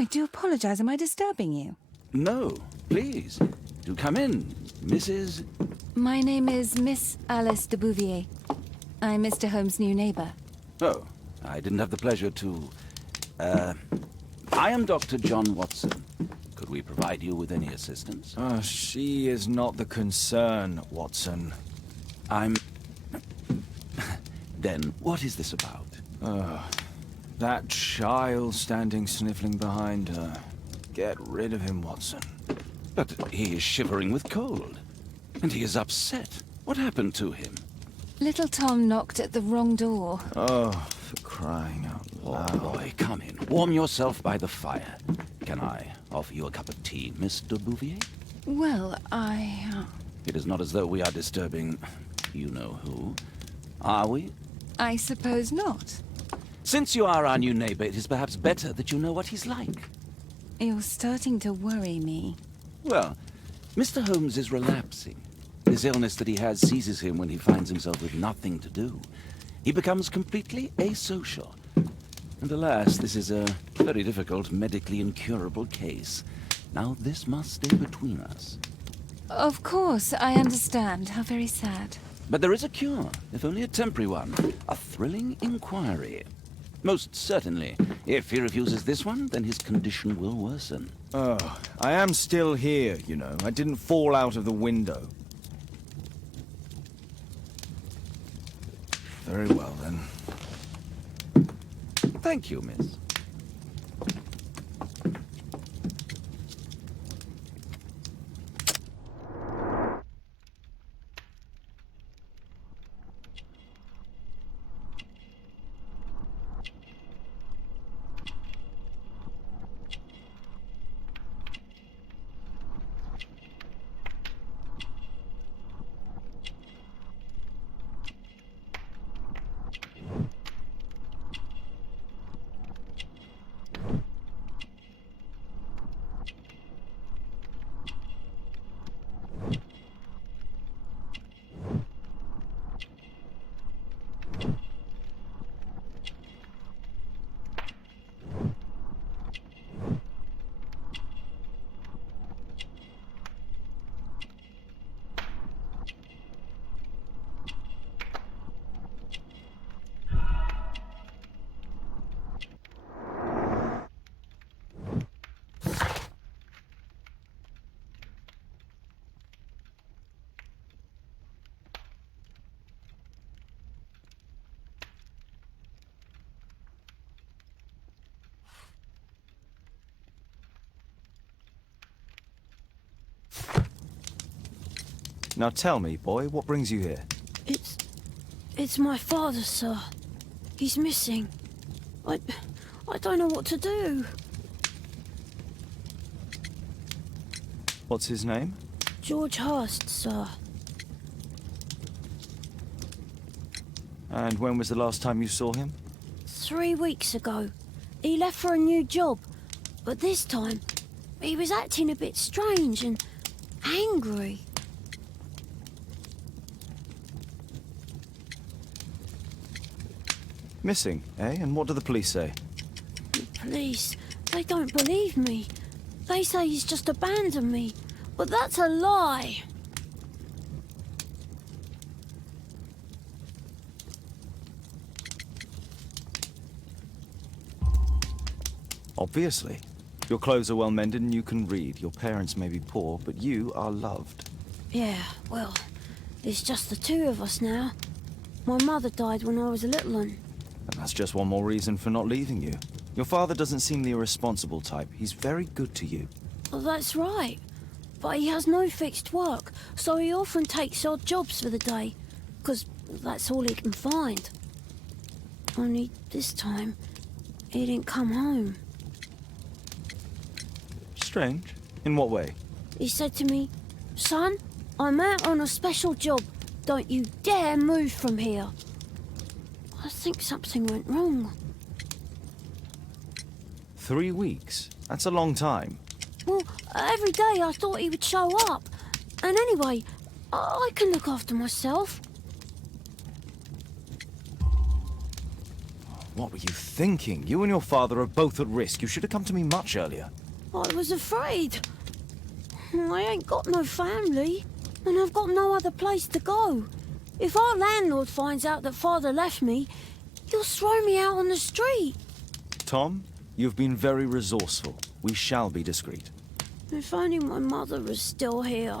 I do apologize. Am I disturbing you? No, please. Do come in, Mrs. My name is Miss Alice de Bouvier. I'm Mr. Holmes' new neighbor. Oh, I didn't have the pleasure to... I am Dr. John Watson. Could we provide you with any assistance? She is not the concern, Watson. I'm... Then, what is this about? That child standing sniffling behind her. Get rid of him, Watson. But he is shivering with cold. And he is upset. What happened to him? Little Tom knocked at the wrong door. Oh, for crying out loud. Oh, boy, come in. Warm yourself by the fire. Can I offer you a cup of tea, Mr. Bouvier? Well, It is not as though we are disturbing you-know-who, are we? I suppose not. Since you are our new neighbor, it is perhaps better that you know what he's like. You're starting to worry me. Well, Mr. Holmes is relapsing. This illness that he has seizes him when he finds himself with nothing to do. He becomes completely asocial. And alas, this is a very difficult, medically incurable case. Now, this must stay between us. Of course, I understand. How very sad. But there is a cure, if only a temporary one. A thrilling inquiry. Most certainly. If he refuses this one, then his condition will worsen. Oh, I am still here, you know. I didn't fall out of the window. Very well, then. Thank you, miss. Now tell me, boy, what brings you here? It's my father, sir. He's missing. I don't know what to do. What's his name? George Hurst, sir. And when was the last time you saw him? 3 weeks ago. He left for a new job. But this time, he was acting a bit strange and angry. Missing, eh? And what do the police say? The police, they don't believe me. They say he's just abandoned me. But that's a lie. Obviously. Your clothes are well mended and you can read. Your parents may be poor, but you are loved. Yeah, well, it's just the two of us now. My mother died when I was a little one. And that's just one more reason for not leaving you. Your father doesn't seem the irresponsible type. He's very good to you. Well, that's right. But he has no fixed work, so he often takes odd jobs for the day, 'cause that's all he can find. Only this time, he didn't come home. Strange. In what way? He said to me, "Son, I'm out on a special job. Don't you dare move from here." I think something went wrong. 3 weeks? That's a long time. Well, every day I thought he would show up. And anyway, I can look after myself. What were you thinking? You and your father are both at risk. You should have come to me much earlier. I was afraid. I ain't got no family, and I've got no other place to go. If our landlord finds out that Father left me, he'll throw me out on the street. Tom, you've been very resourceful. We shall be discreet. If only my mother was still here.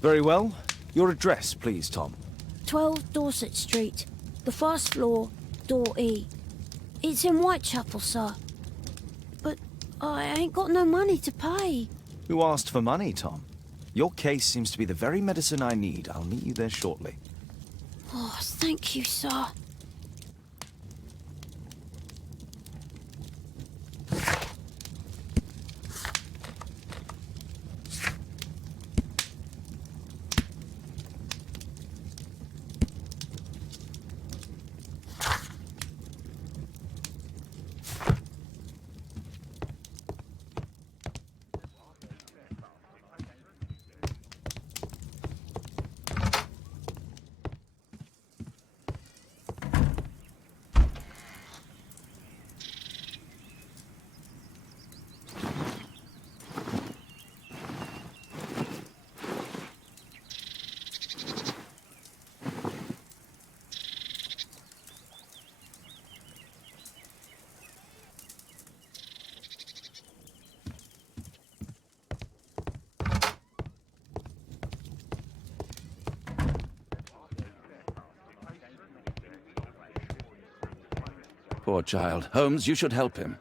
Very well. Your address, please, Tom. 12 Dorset Street, the first floor, door E. It's in Whitechapel, sir. But I ain't got no money to pay. Who asked for money, Tom? Your case seems to be the very medicine I need. I'll meet you there shortly. Oh, thank you, sir. Poor child. Holmes, you should help him.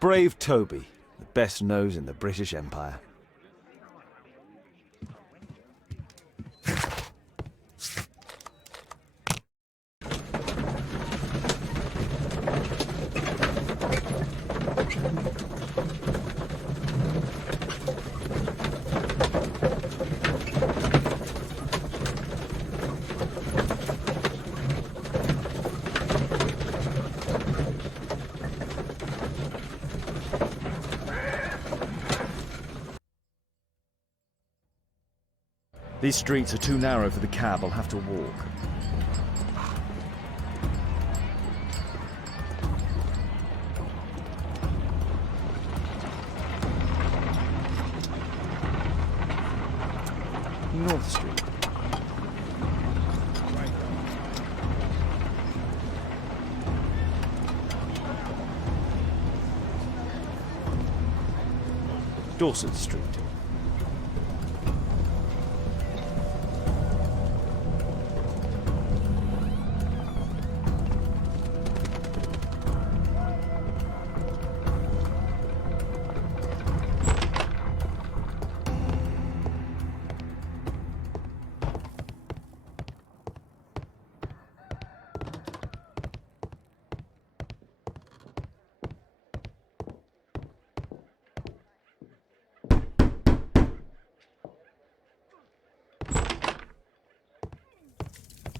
Brave Toby, the best nose in the British Empire. These streets are too narrow for the cab. I'll have to walk. North Street. Dorset Street.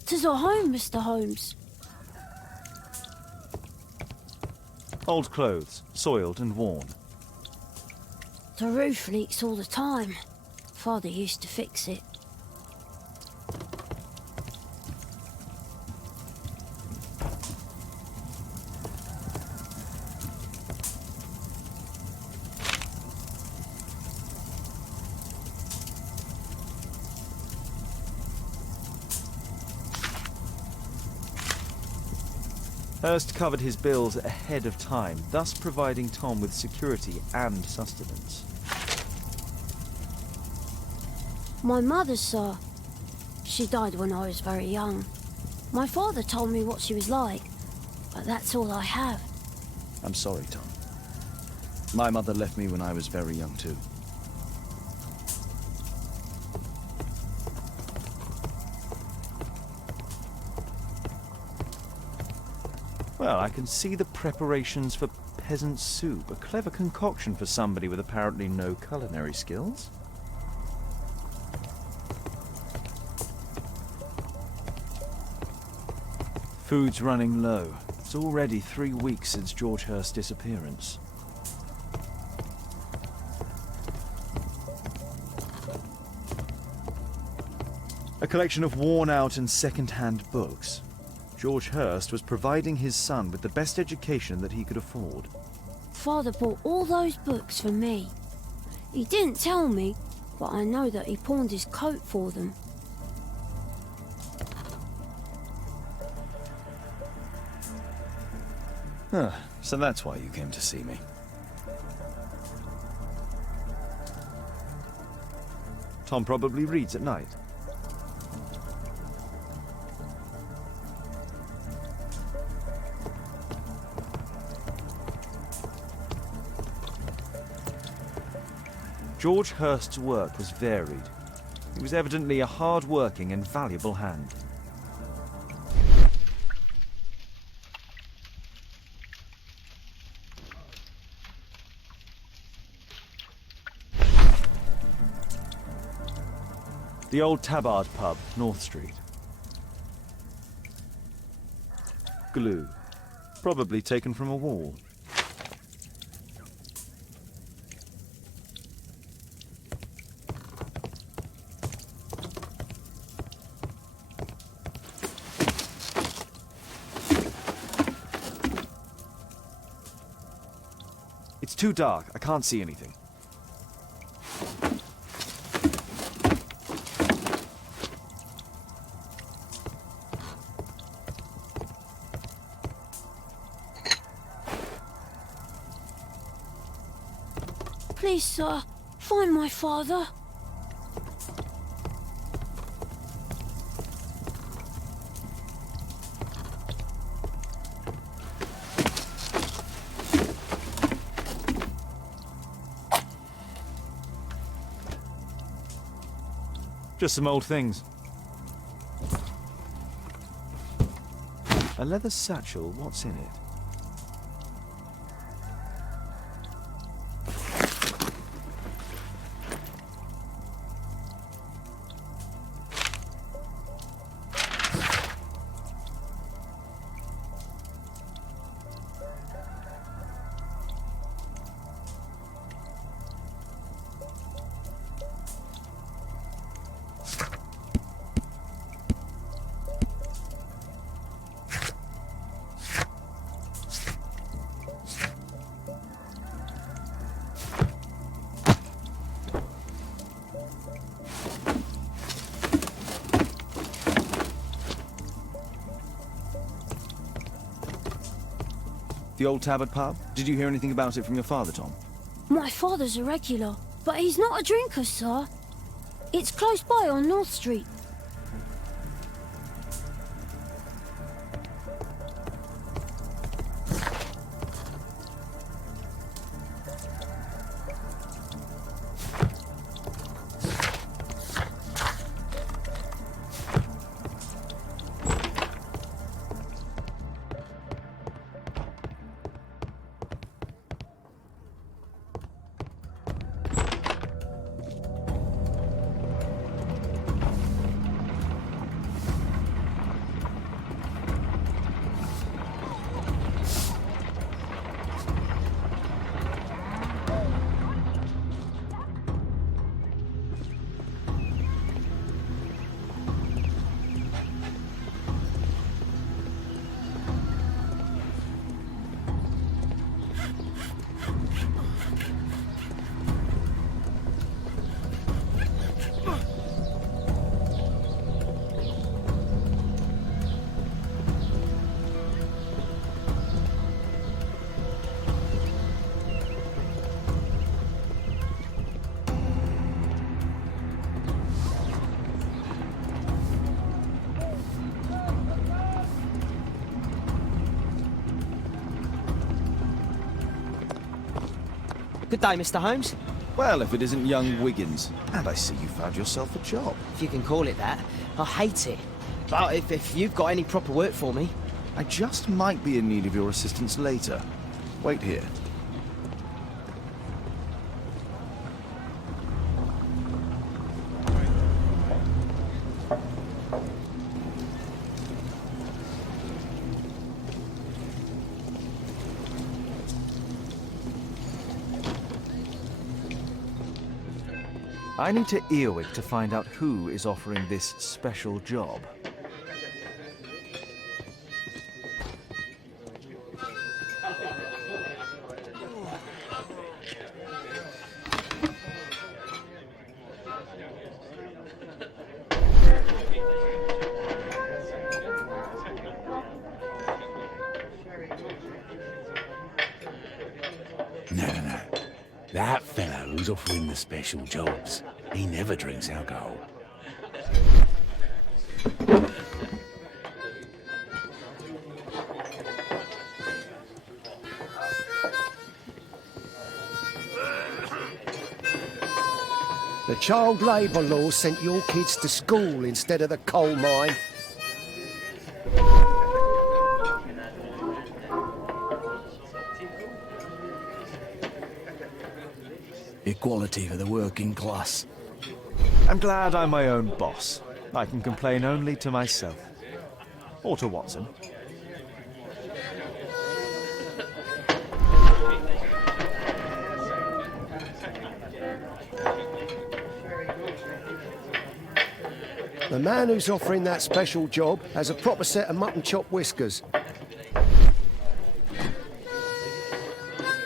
Tis our home, Mr. Holmes. Old clothes, soiled and worn. The roof leaks all the time. Father used to fix it. Hurst covered his bills ahead of time, thus providing Tom with security and sustenance. My mother, sir. She died when I was very young. My father told me what she was like, but that's all I have. I'm sorry, Tom. My mother left me when I was very young, too. Well, I can see the preparations for peasant soup, a clever concoction for somebody with apparently no culinary skills. Food's running low. It's already 3 weeks since George Hurst's disappearance. A collection of worn-out and second-hand books. George Hurst was providing his son with the best education that he could afford. Father bought all those books for me. He didn't tell me, but I know that he pawned his coat for them. So that's why you came to see me. Tom probably reads at night. George Hurst's work was varied. He was evidently a hard-working and valuable hand. The old Tabard pub, North Street. Glue. Probably taken from a wall. It's too dark. I can't see anything. Please, sir, find my father. Just some old things. A leather satchel, what's in it? The old Tabard pub? Did you hear anything about it from your father, Tom? My father's a regular, but he's not a drinker, sir. It's close by on North Street. Good day, Mr. Holmes. Well, if it isn't young Wiggins. And I see you found yourself a job. If you can call it that. I hate it. But if you've got any proper work for me... I just might be in need of your assistance later. Wait here. I need to Earwig to find out who is offering this special job. No. That fellow who's offering the special jobs, he never drinks alcohol. The child labour law sent your kids to school instead of the coal mine. Equality for the working class. I'm glad I'm my own boss. I can complain only to myself. Or to Watson. The man who's offering that special job has a proper set of mutton chop whiskers.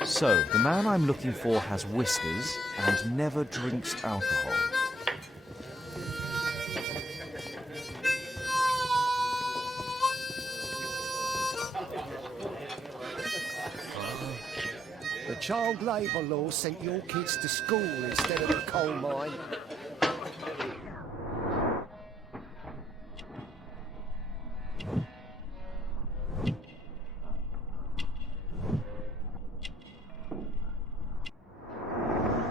So, the man I'm looking for has whiskers and never drinks alcohol. The child labour law sent your kids to school instead of the coal mine.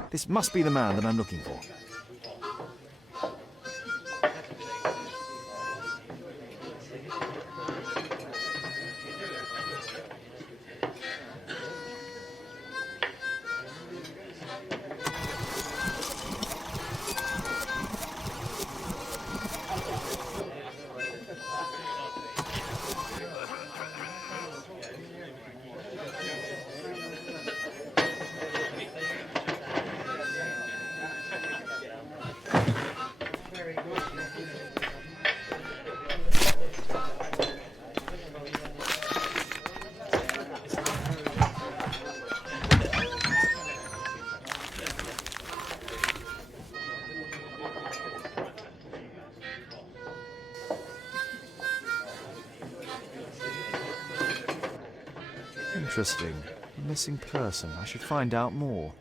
This must be the man that I'm looking for. Interesting. A missing person. I should find out more.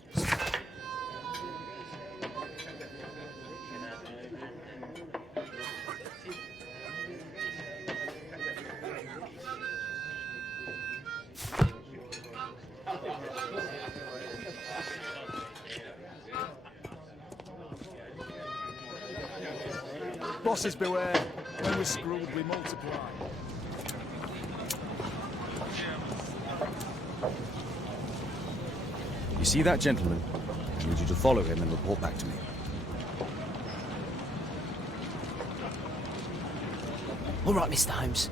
Bosses beware. When we're screwed, we multiply. You see that gentleman? I need you to follow him and report back to me. All right, Mr. Holmes.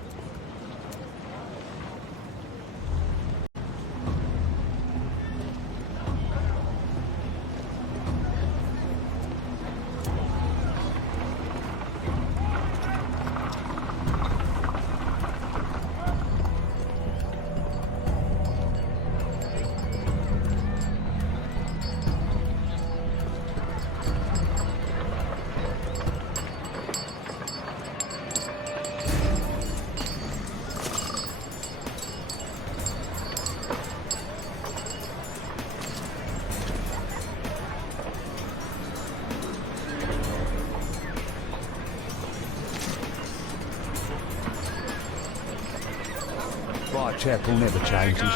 Whitechapel never changes.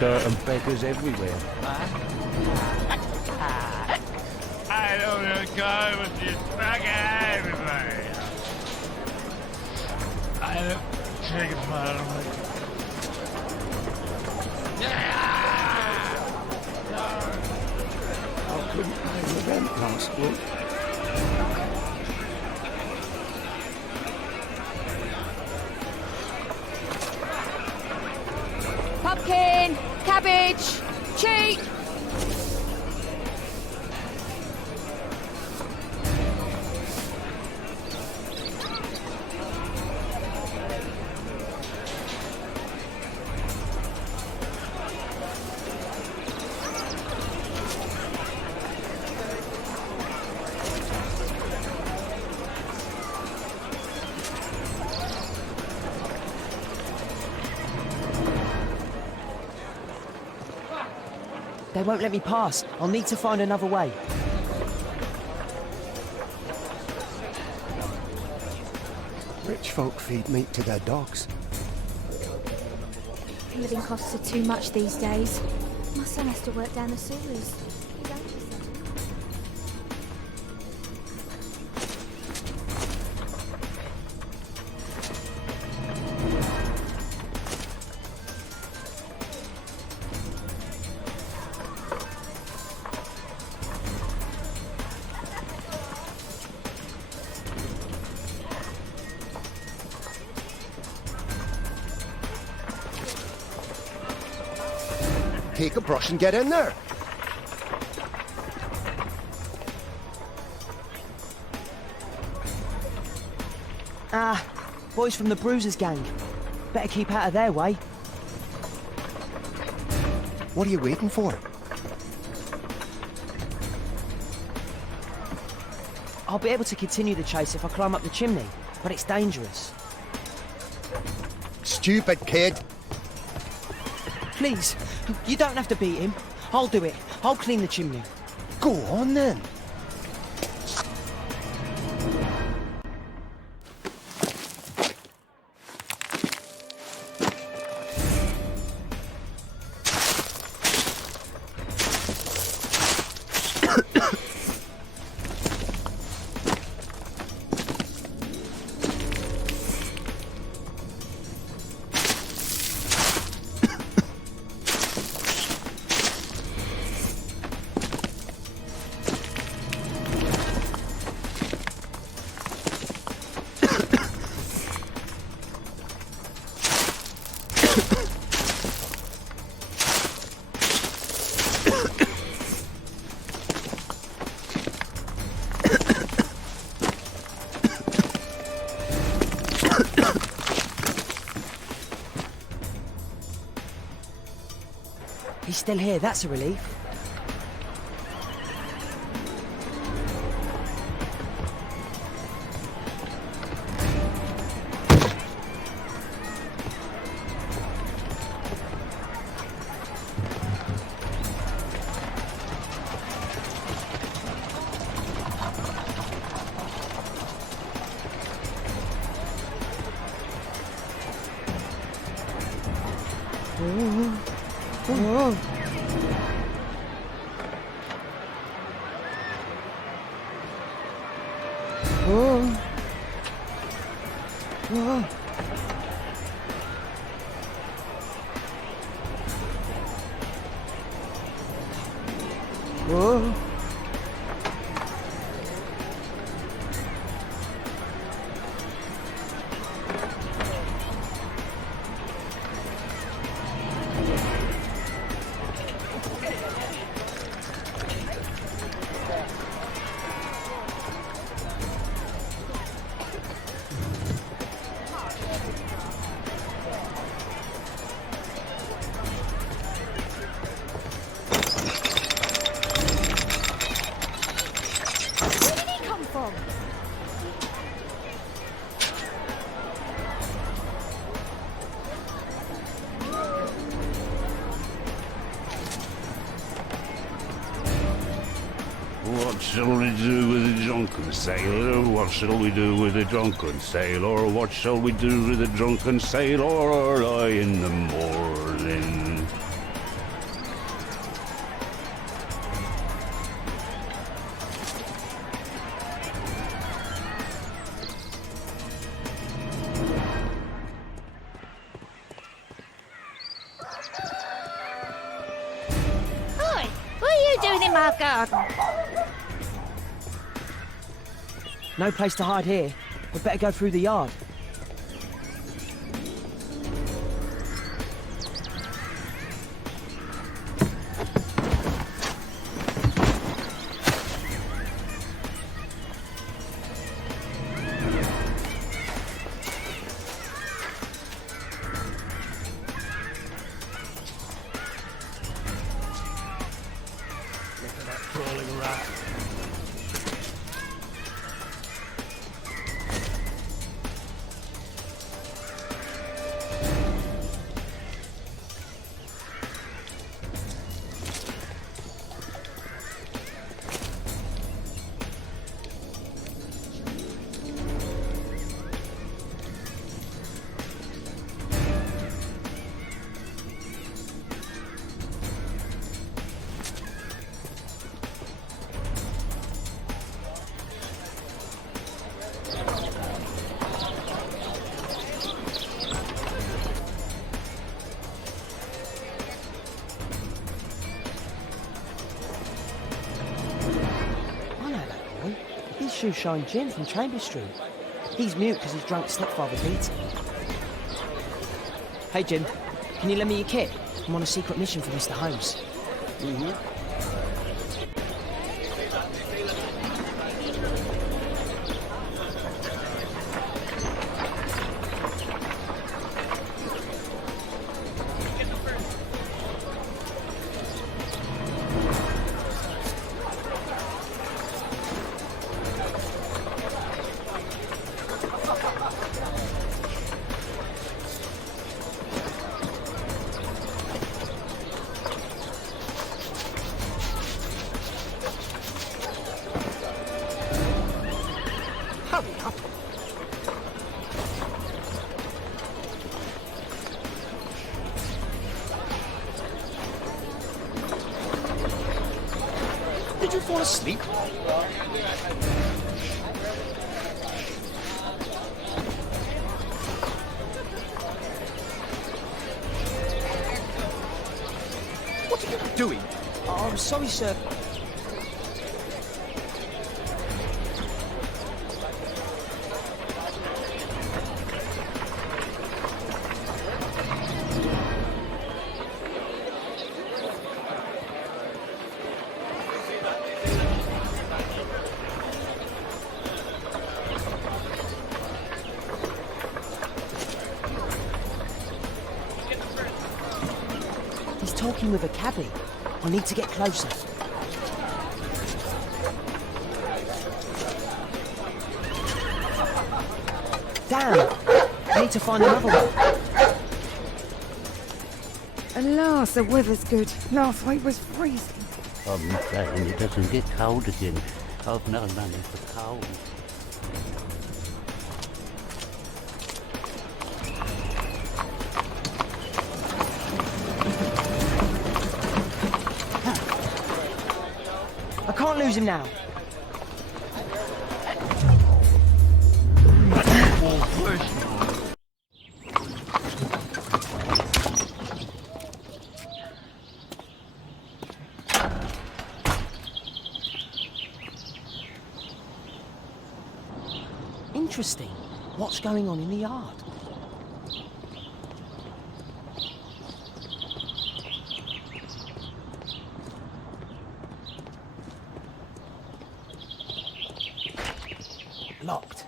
Dirt and beggars everywhere. I don't want to go with this fucking everybody. I don't take it part of it. I couldn't pay the rent last week. Pumpkin! Cabbage! Cheat! They won't let me pass. I'll need to find another way. Rich folk feed meat to their dogs. Living costs are too much these days. My son has to work down the sewers. He's only 7. Take a brush and get in there. Ah, boys from the Bruisers gang. Better keep out of their way. What are you waiting for? I'll be able to continue the chase if I climb up the chimney, but it's dangerous. Stupid kid. Please, you don't have to beat him. I'll do it. I'll clean the chimney. Go on then. He's still here, that's a relief. What shall we do with the drunken sailor? What shall we do with the drunken sailor? What shall we do with the drunken sailor early in the morning? Hi, what are you doing in my garden? No place to hide here. We'd better go through the yard. Look at that crawling rat. shoe shine Jim from Chambers Street. He's mute because his drunk stepfather beats him. Hey, Jim, can you lend me your kit? I'm on a secret mission for Mr. Holmes. Hurry up. Did you fall asleep? What are you doing? Oh, I'm sorry, sir. He's talking with a cabbie. I need to get closer. Damn! I need to find another one. At last the weather's good. Last week was freezing. I'm saying it doesn't get cold again. I've no money for cold. I can't lose him now. Interesting. What's going on in the yard? Locked.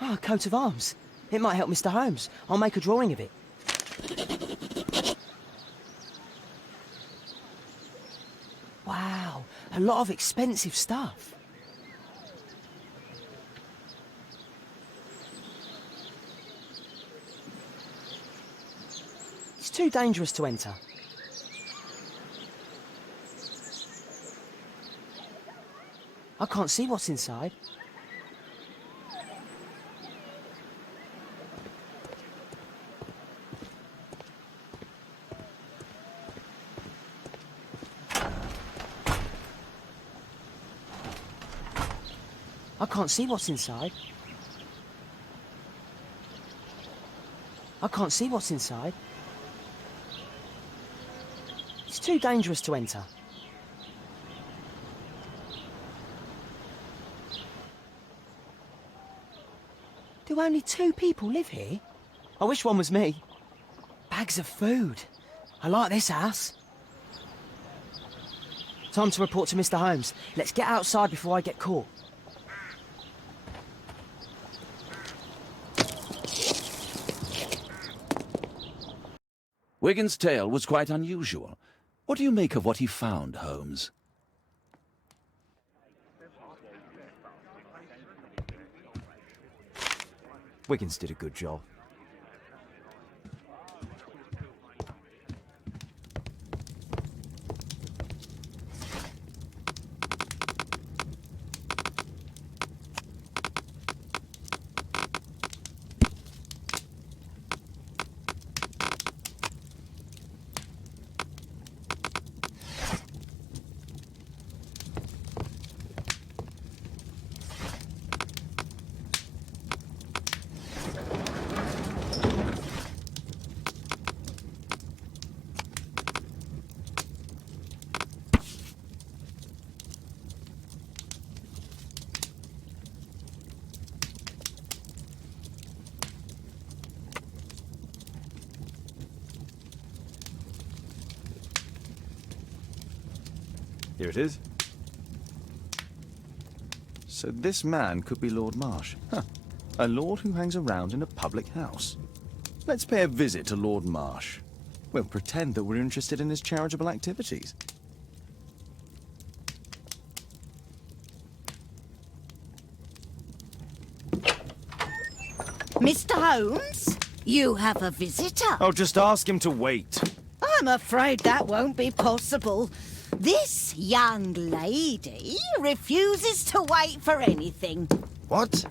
Ah, a coat of arms. It might help Mr. Holmes. I'll make a drawing of it. Wow, a lot of expensive stuff. It's too dangerous to enter. I can't see what's inside. I can't see what's inside. I can't see what's inside. It's too dangerous to enter. Do only 2 people live here? I wish one was me. Bags of food. I like this house. Time to report to Mr. Holmes. Let's get outside before I get caught. Wigan's tale was quite unusual. What do you make of what he found, Holmes? Wiggins did a good job. Here it is. So this man could be Lord Marsh. Huh. A lord who hangs around in a public house. Let's pay a visit to Lord Marsh. We'll pretend that we're interested in his charitable activities. Mr. Holmes, you have a visitor. Oh, just ask him to wait. I'm afraid that won't be possible. This young lady refuses to wait for anything. What?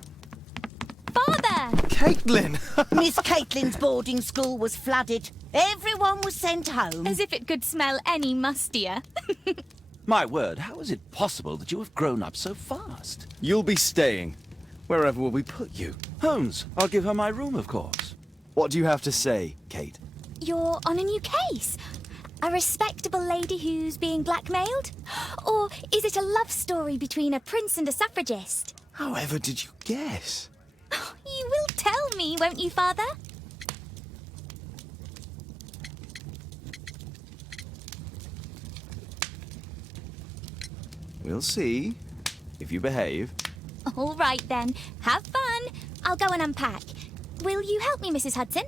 Father! Caitlin! Miss Caitlin's boarding school was flooded. Everyone was sent home. As if it could smell any mustier. My word, how is it possible that you have grown up so fast? You'll be staying. Wherever will we put you? Holmes, I'll give her my room, of course. What do you have to say, Kate? You're on a new case. A respectable lady who's being blackmailed? Or is it a love story between a prince and a suffragist? However did you guess? You will tell me, won't you, Father? We'll see, if you behave. All right, then. Have fun. I'll go and unpack. Will you help me, Mrs. Hudson?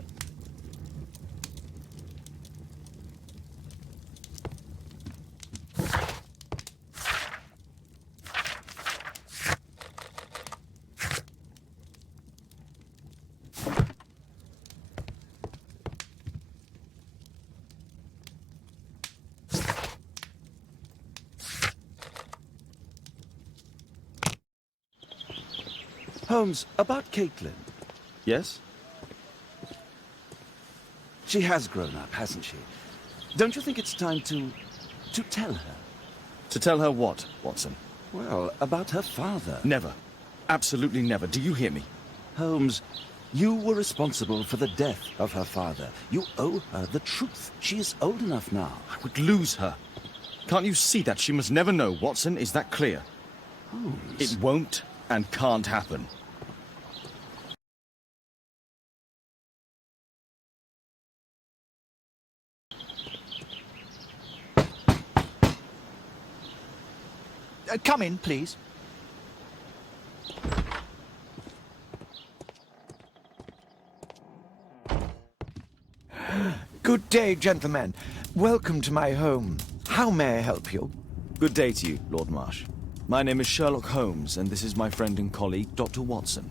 Holmes, about Caitlin. Yes? She has grown up, hasn't she? Don't you think it's time to tell her? To tell her what, Watson? Well, about her father. Never. Absolutely never. Do you hear me? Holmes, you were responsible for the death of her father. You owe her the truth. She is old enough now. I would lose her. Can't you see that? She must never know, Watson. Is that clear? Holmes. It won't and can't happen. Come in, please. Good day, gentlemen. Welcome to my home. How may I help you? Good day to you, Lord Marsh. My name is Sherlock Holmes, and this is my friend and colleague, Dr. Watson.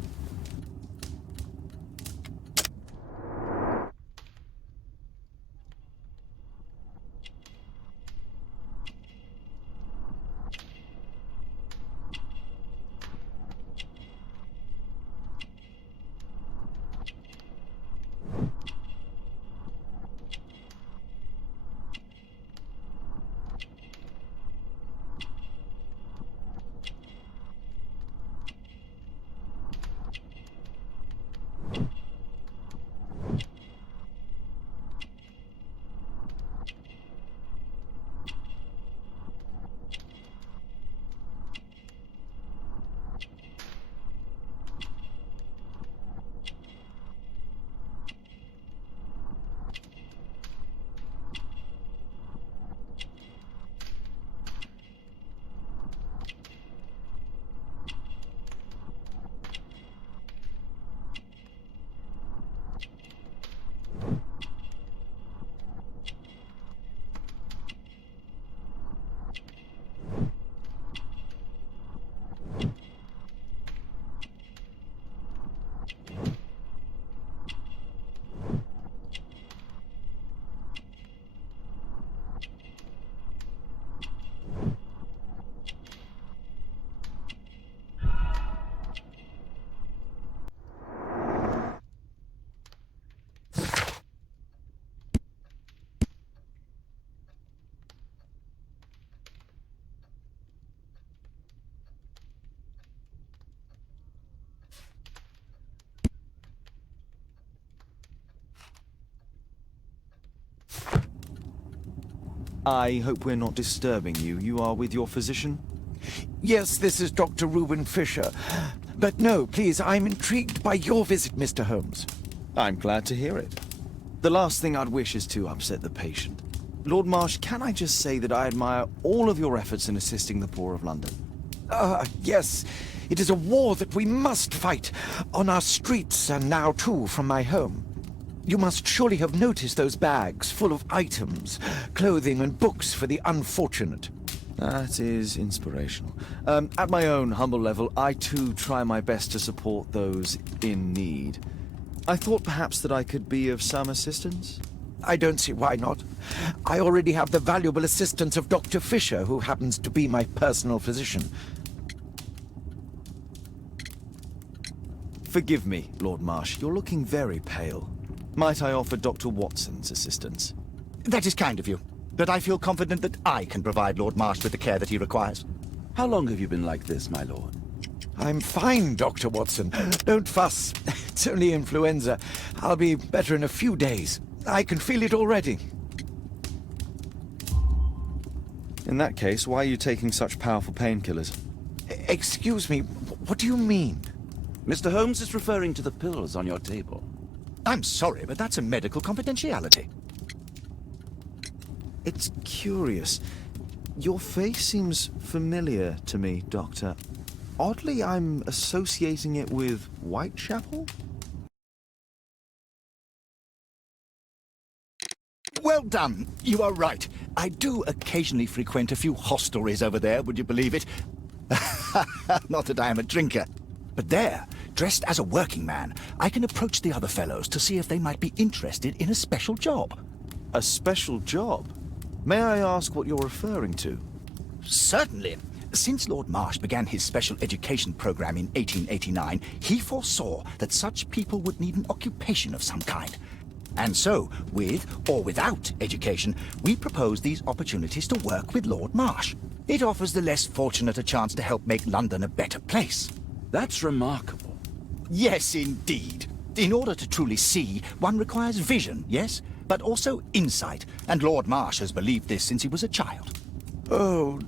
I hope we're not disturbing you. You are with your physician? Yes, this is Dr. Reuben Fisher. But no, please, I'm intrigued by your visit, Mr. Holmes. I'm glad to hear it. The last thing I'd wish is to upset the patient. Lord Marsh, can I just say that I admire all of your efforts in assisting the poor of London? Yes. It is a war that we must fight, on our streets and now too from my home. You must surely have noticed those bags full of items, clothing and books for the unfortunate. That is inspirational. At my own humble level, I too try my best to support those in need. I thought perhaps that I could be of some assistance. I don't see why not. I already have the valuable assistance of Dr. Fisher, who happens to be my personal physician. Forgive me, Lord Marsh. You're looking very pale. Might I offer Dr. Watson's assistance? That is kind of you, but I feel confident that I can provide Lord Marsh with the care that he requires. How long have you been like this, my lord? I'm fine, Dr. Watson. Don't fuss. It's only influenza. I'll be better in a few days. I can feel it already. In that case, why are you taking such powerful painkillers? Excuse me, what do you mean? Mr. Holmes is referring to the pills on your table. I'm sorry, but that's a medical confidentiality. It's curious. Your face seems familiar to me, Doctor. Oddly, I'm associating it with Whitechapel? Well done. You are right. I do occasionally frequent a few hostelries over there, would you believe it? Not that I am a drinker. But there, dressed as a working man, I can approach the other fellows to see if they might be interested in a special job. A special job? May I ask what you're referring to? Certainly. Since Lord Marsh began his special education program in 1889, he foresaw that such people would need an occupation of some kind. And so, with or without education, we propose these opportunities to work with Lord Marsh. It offers the less fortunate a chance to help make London a better place. That's remarkable. Yes, indeed. In order to truly see, one requires vision, yes? But also insight, and Lord Marsh has believed this since he was a child. Oh,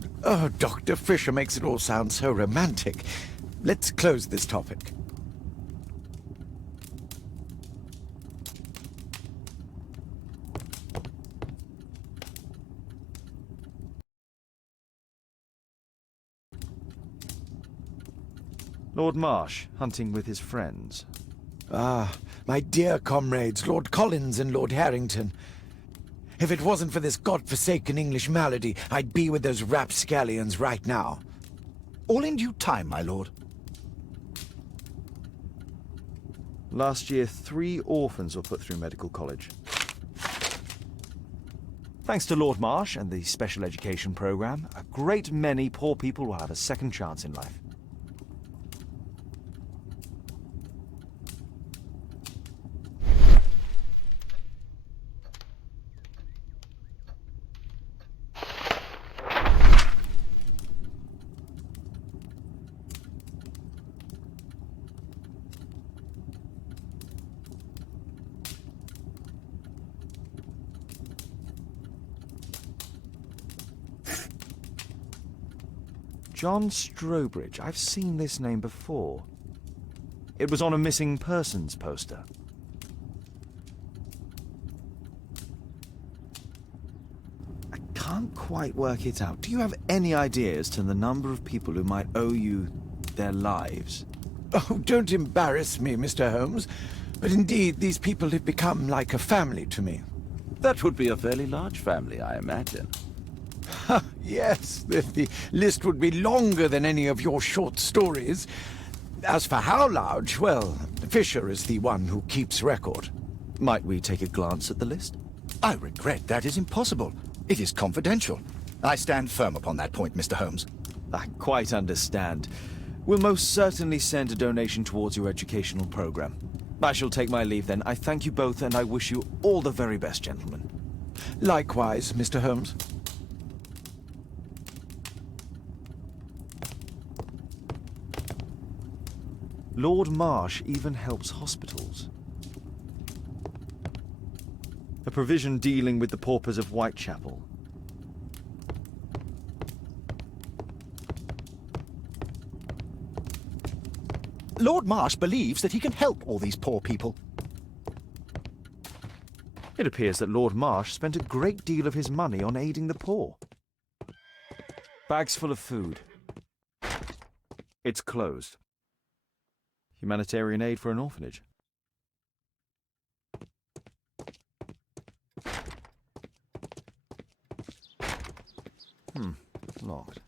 Dr. Fisher makes it all sound so romantic. Let's close this topic. Lord Marsh, hunting with his friends. Ah, my dear comrades, Lord Collins and Lord Harrington. If it wasn't for this godforsaken English malady, I'd be with those rapscallions right now. All in due time, my lord. Last year, 3 orphans were put through medical college. Thanks to Lord Marsh and the special education program, a great many poor people will have a second chance in life. John Strobridge. I've seen this name before. It was on a missing persons poster. I can't quite work it out. Do you have any idea as to the number of people who might owe you their lives? Oh, don't embarrass me, Mr. Holmes. But indeed, these people have become like a family to me. That would be a fairly large family, I imagine. Yes, the list would be longer than any of your short stories. As for how large, well, Fisher is the one who keeps record. Might we take a glance at the list? I regret that is impossible. It is confidential. I stand firm upon that point, Mr. Holmes. I quite understand. We'll most certainly send a donation towards your educational program. I shall take my leave then. I thank you both, and I wish you all the very best, gentlemen. Likewise, Mr. Holmes. Lord Marsh even helps hospitals. A provision dealing with the paupers of Whitechapel. Lord Marsh believes that he can help all these poor people. It appears that Lord Marsh spent a great deal of his money on aiding the poor. Bags full of food. It's closed. Humanitarian aid for an orphanage. Locked.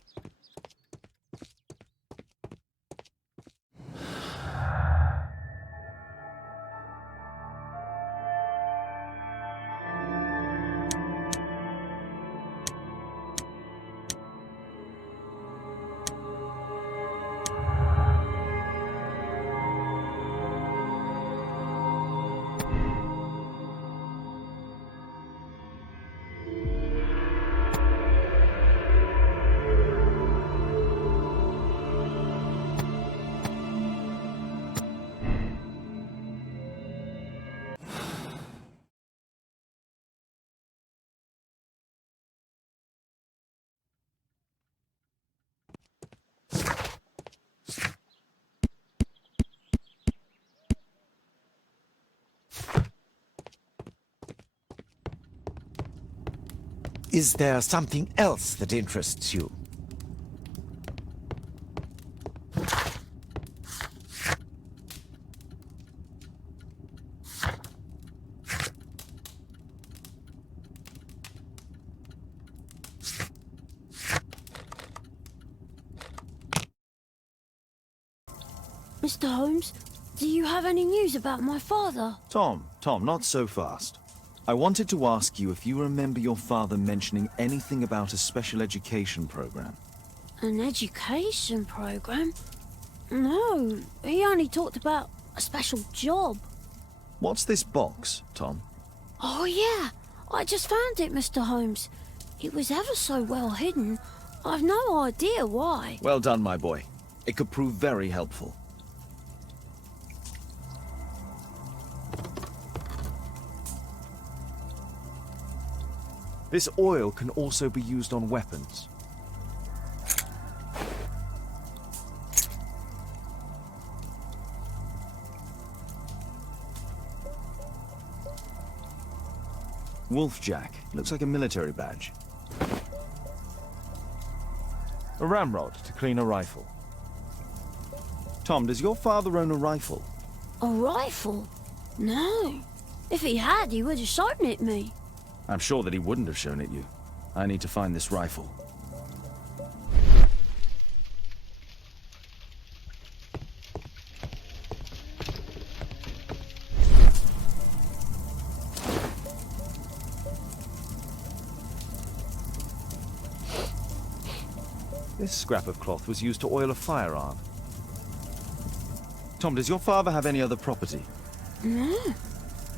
Is there something else that interests you? Mr. Holmes, do you have any news about my father? Tom, not so fast. I wanted to ask you if you remember your father mentioning anything about a special education program. An education program? No, he only talked about a special job. What's this box, Tom? Oh yeah, I just found it, Mr. Holmes. It was ever so well hidden. I've no idea why. Well done, my boy. It could prove very helpful. This oil can also be used on weapons. Wolfjack. Looks like a military badge. A ramrod to clean a rifle. Tom, does your father own a rifle? A rifle? No. If he had, he would have shown it me. I'm sure that he wouldn't have shown it you. I need to find this rifle. This scrap of cloth was used to oil a firearm. Tom, does your father have any other property? No.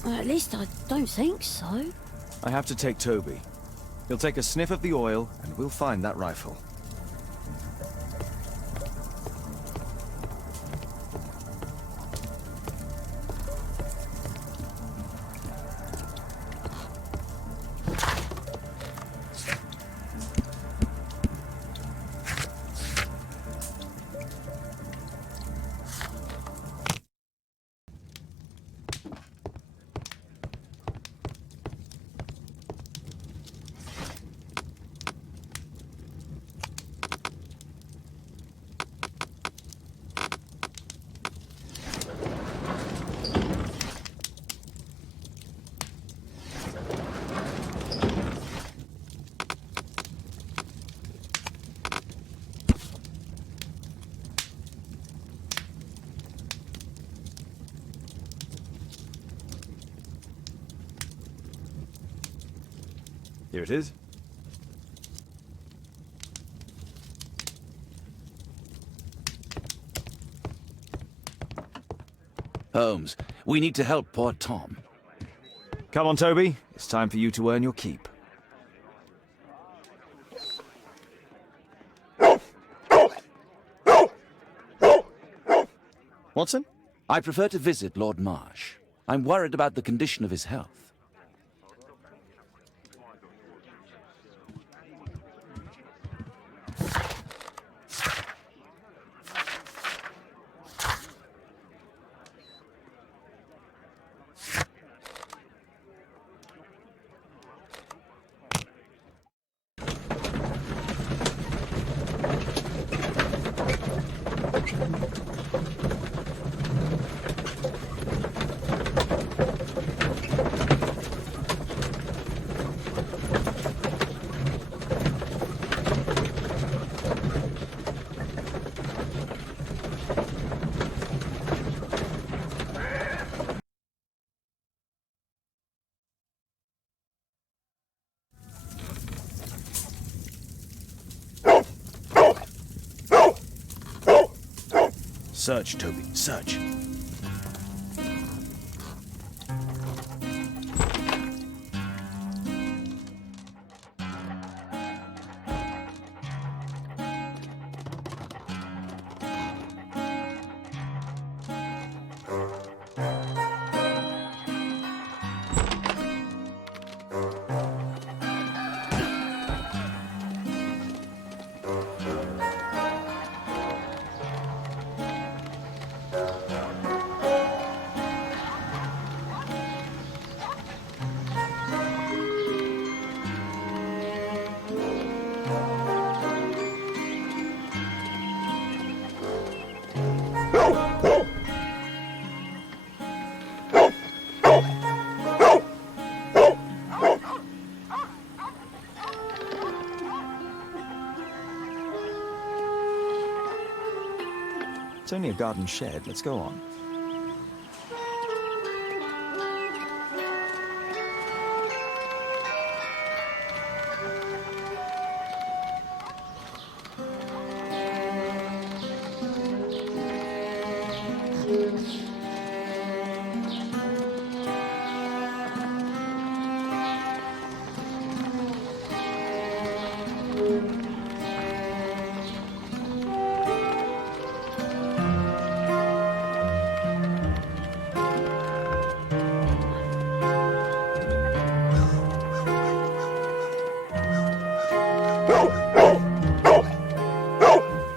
Well, at least I don't think so. I have to take Toby. He'll take a sniff of the oil, and we'll find that rifle. Here it is. Holmes, we need to help poor Tom. Come on, Toby. It's time for you to earn your keep. Watson? I prefer to visit Lord Marsh. I'm worried about the condition of his health. Search, Toby, search. It's only a garden shed. Let's go on.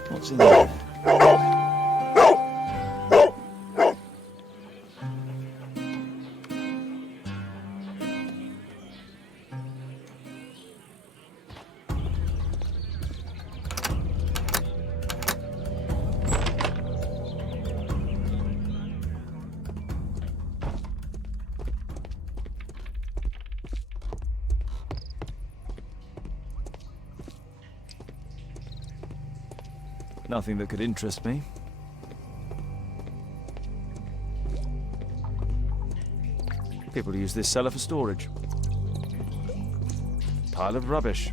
What's in there? Nothing that could interest me. People use this cellar for storage. Pile of rubbish.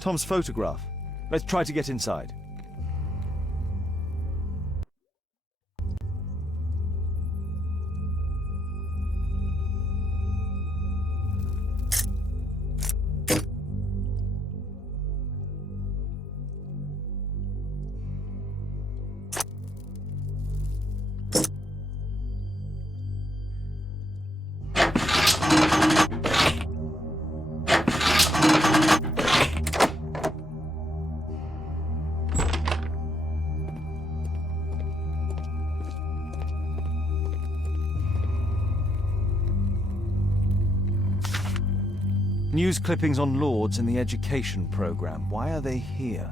Tom's photograph. Let's try to get inside. News clippings on Lords in the education program. Why are they here?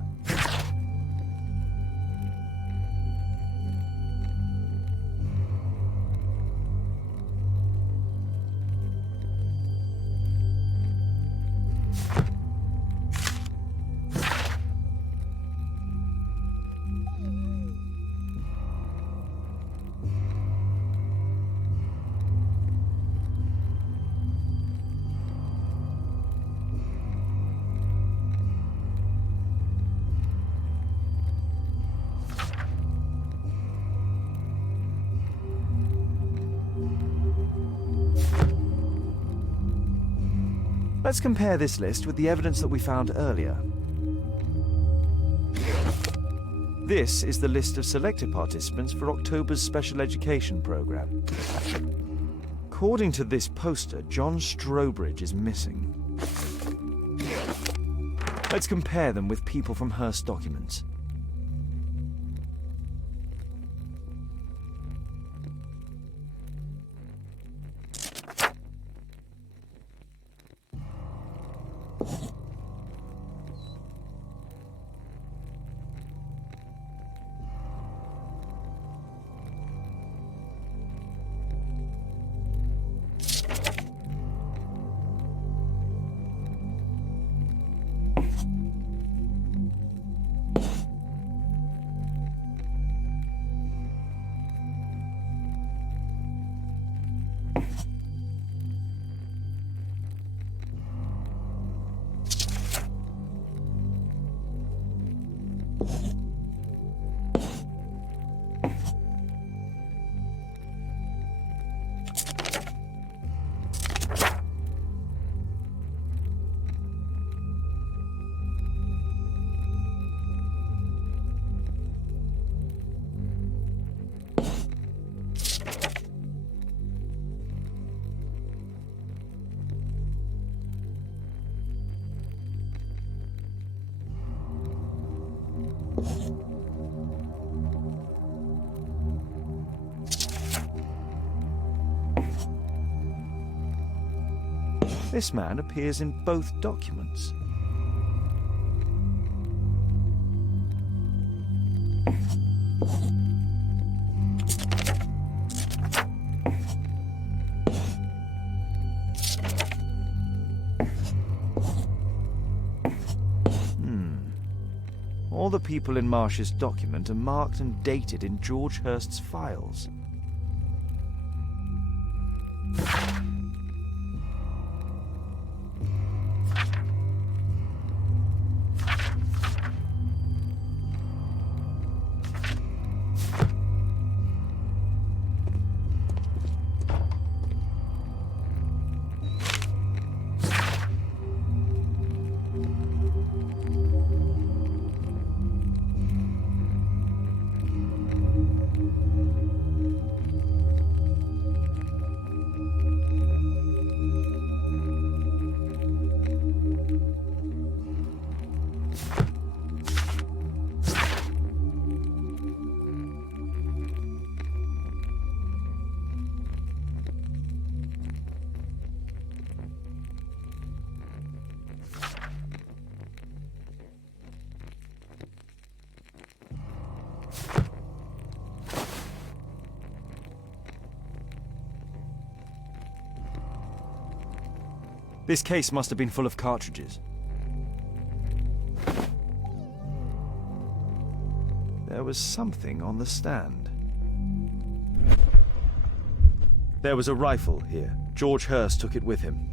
Let's compare this list with the evidence that we found earlier. This is the list of selected participants for October's special education program. According to this poster, John Strobridge is missing. Let's compare them with people from Hearst documents. This man appears in both documents. All the people in Marsh's document are marked and dated in George Hurst's files. This case must have been full of cartridges. There was something on the stand. There was a rifle here. George Hurst took it with him.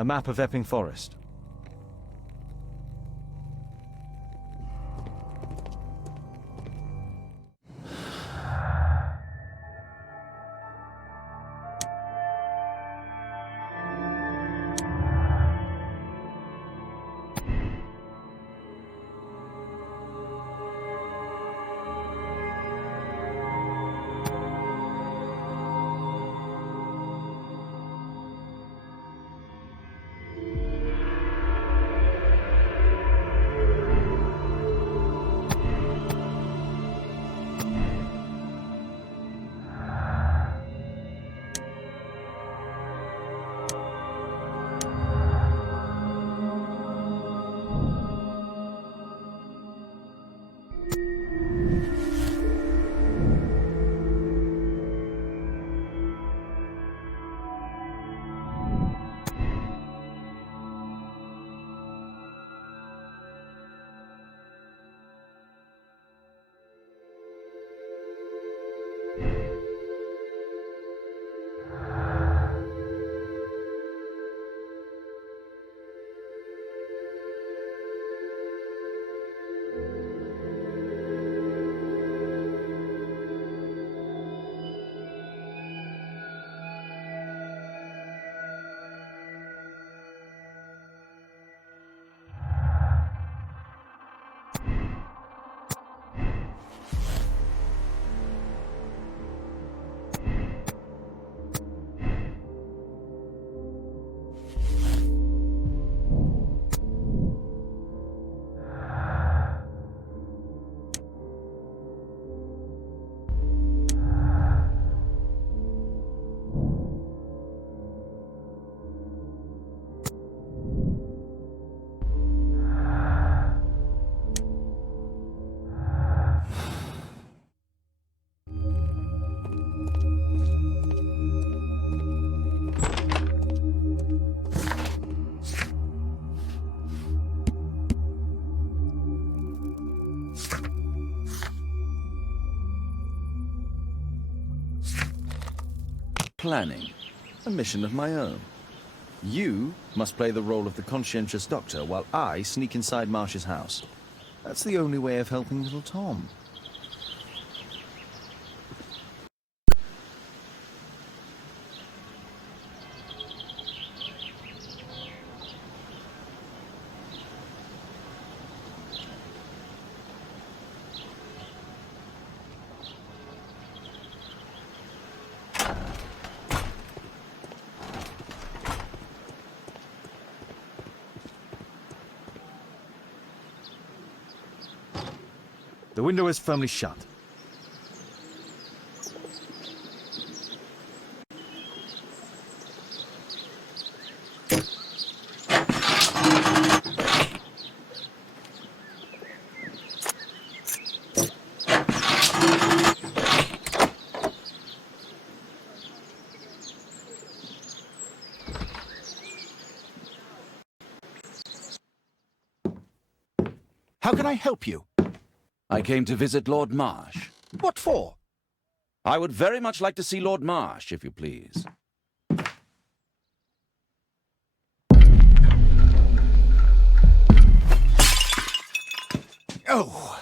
A map of Epping Forest. planning? A mission of my own. You must play the role of the conscientious doctor while I sneak inside Marsh's house. That's the only way of helping little Tom. The window is firmly shut. How can I help you? I came to visit Lord Marsh. What for? I would very much like to see Lord Marsh, if you please. Oh,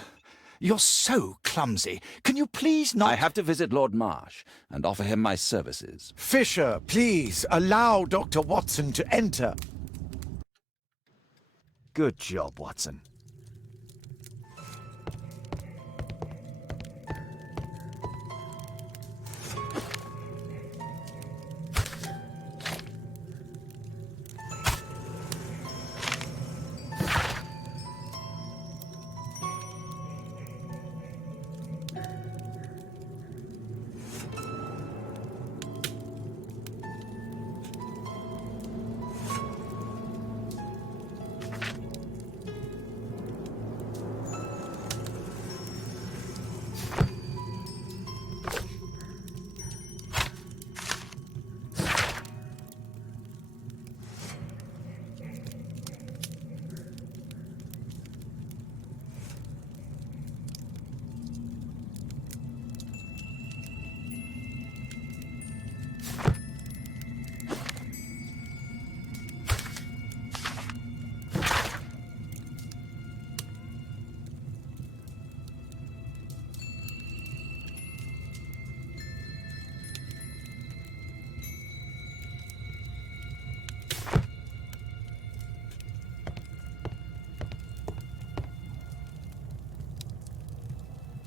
you're so clumsy. Can you please not... I have to visit Lord Marsh and offer him my services. Fisher, please, allow Dr. Watson to enter. Good job, Watson.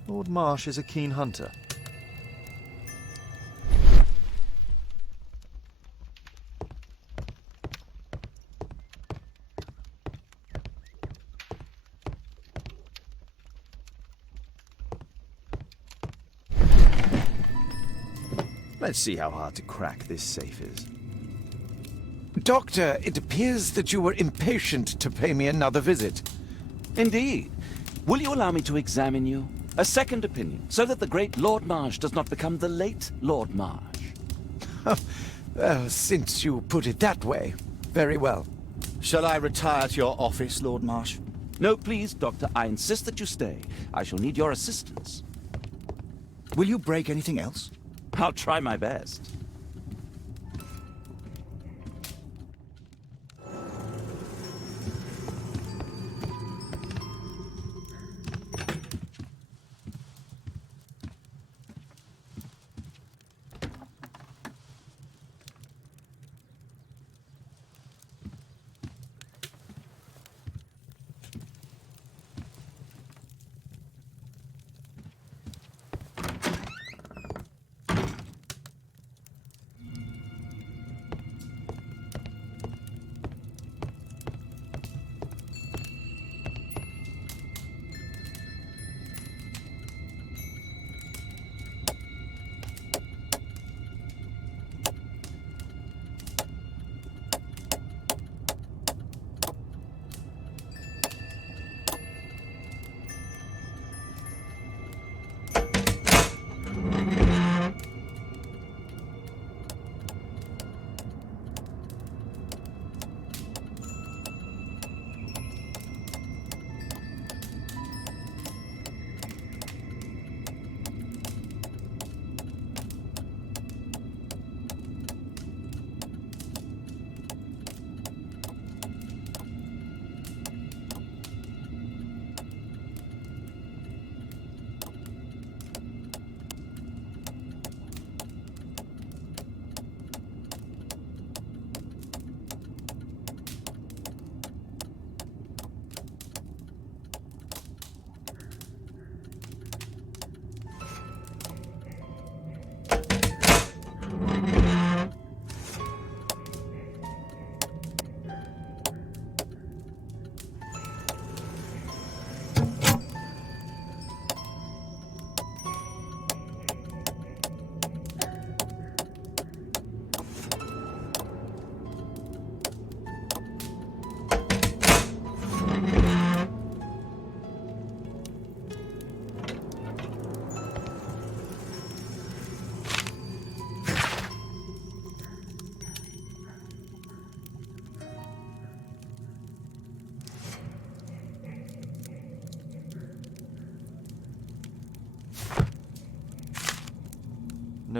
Lord Marsh is a keen hunter. Let's see how hard to crack this safe is. Doctor, it appears that you were impatient to pay me another visit. Indeed. Will you allow me to examine you? A second opinion, so that the great Lord Marsh does not become the late Lord Marsh. Well, since you put it that way, very well. Shall I retire to your office, Lord Marsh? No, please, Doctor. I insist that you stay. I shall need your assistance. Will you break anything else? I'll try my best.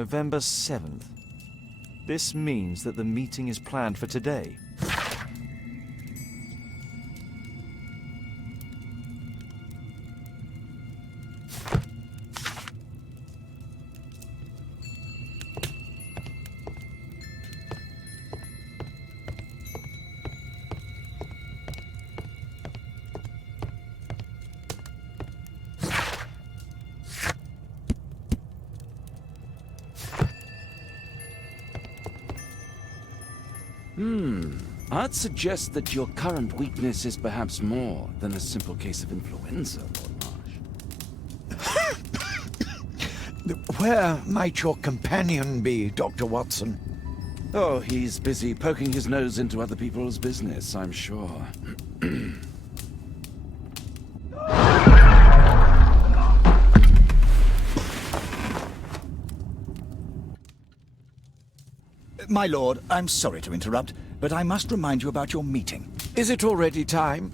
November 7th. This means that the meeting is planned for today. I'd suggest that your current weakness is perhaps more than a simple case of influenza, Lord Marsh. Where might your companion be, Dr. Watson? Oh, he's busy poking his nose into other people's business, I'm sure. My lord, I'm sorry to interrupt, but I must remind you about your meeting. Is it already time?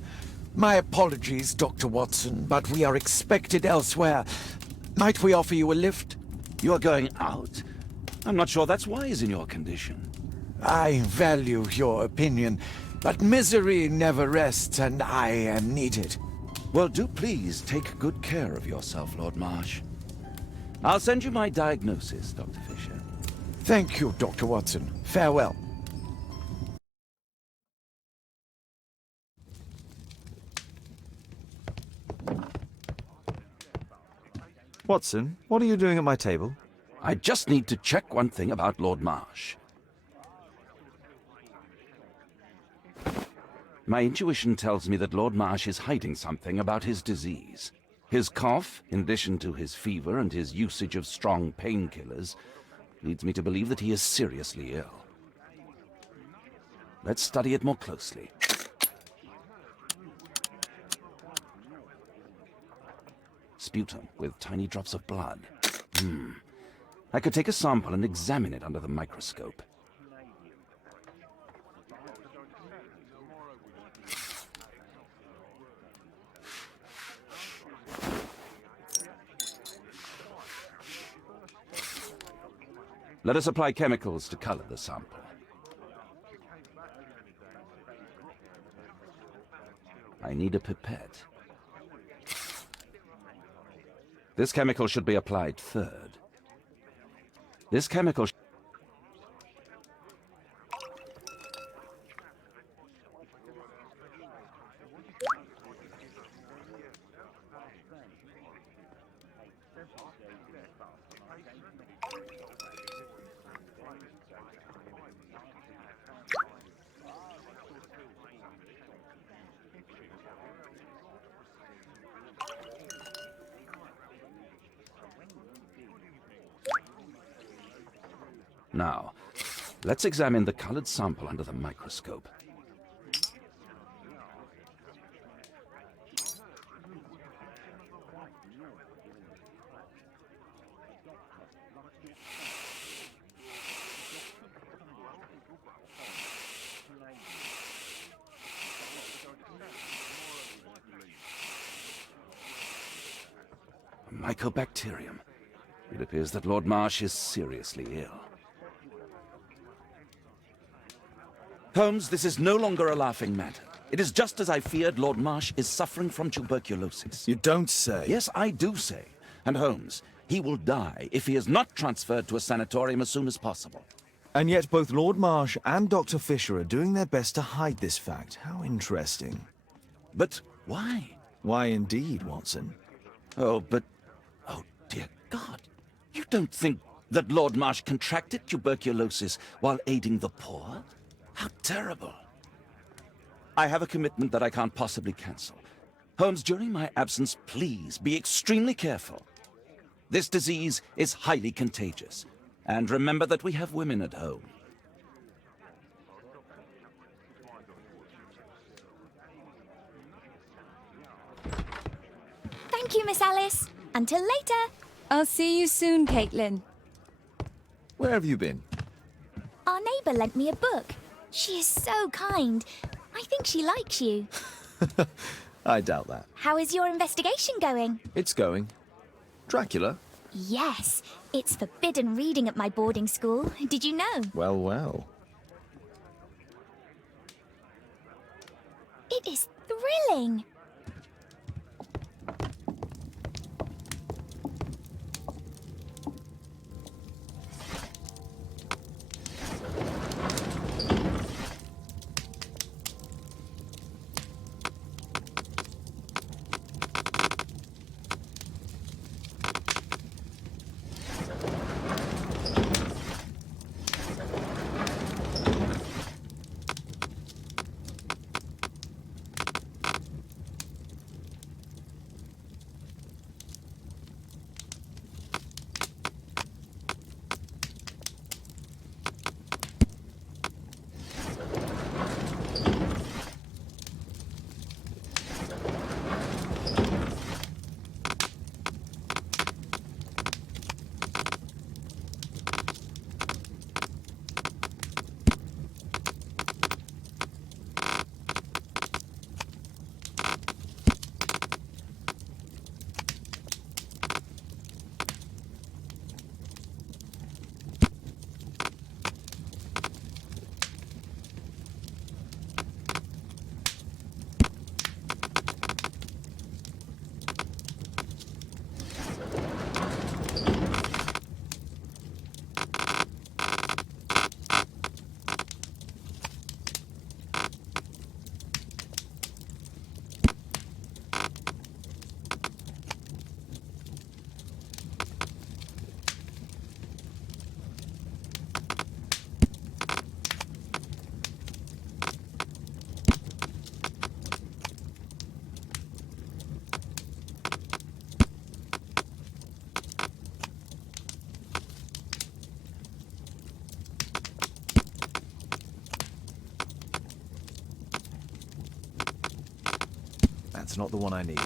My apologies, Dr. Watson, but we are expected elsewhere. Might we offer you a lift? You are going out? I'm not sure that's wise in your condition. I value your opinion, but misery never rests, and I am needed. Well, do please take good care of yourself, Lord Marsh. I'll send you my diagnosis, Dr. Fisher. Thank you, Dr. Watson. Farewell. Watson, what are you doing at my table? I just need to check one thing about Lord Marsh. My intuition tells me that Lord Marsh is hiding something about his disease. His cough, in addition to his fever and his usage of strong painkillers, leads me to believe that he is seriously ill. Let's study it more closely. Sputum with tiny drops of blood. I could take a sample and examine it under the microscope. Let us apply chemicals to color the sample. I need a pipette. This chemical should be applied third. This chemical... Now, let's examine the colored sample under the microscope. A mycobacterium. It appears that Lord Marsh is seriously ill. Holmes, this is no longer a laughing matter. It is just as I feared. Lord Marsh is suffering from tuberculosis. You don't say. Yes, I do say. And Holmes, he will die if he is not transferred to a sanatorium as soon as possible. And yet both Lord Marsh and Dr. Fisher are doing their best to hide this fact. How interesting. But why? Why indeed, Watson? Oh, but... Oh, dear God. You don't think that Lord Marsh contracted tuberculosis while aiding the poor? How terrible. I have a commitment that I can't possibly cancel. Holmes, during my absence, please be extremely careful. This disease is highly contagious. And remember that we have women at home. Thank you, Miss Alice. Until later. I'll see you soon, Caitlin. Where have you been? Our neighbour lent me a book. She is so kind. I think she likes you. I doubt that. How is your investigation going? It's going. Dracula? Yes, it's forbidden reading at my boarding school. Did you know? Well, well. It is thrilling. That's not the one I need.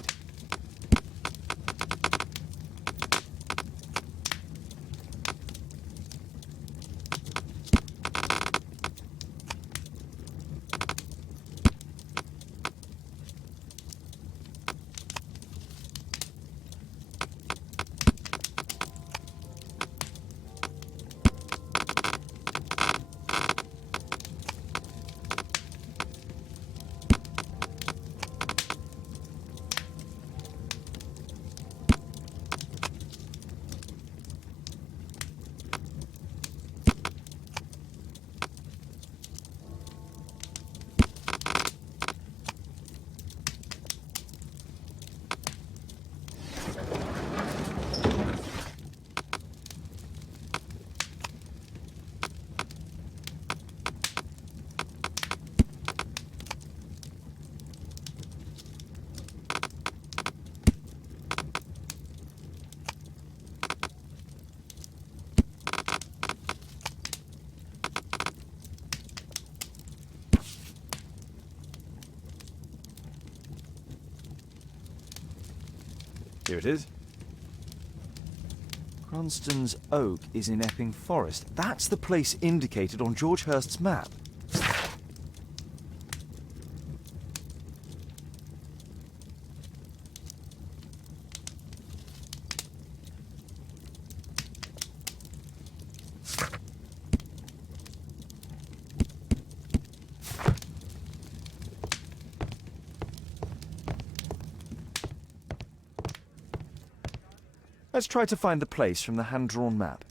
Here it is. Cranston's Oak is in Epping Forest. That's the place indicated on George Hurst's map. Let's try to find the place from the hand-drawn map.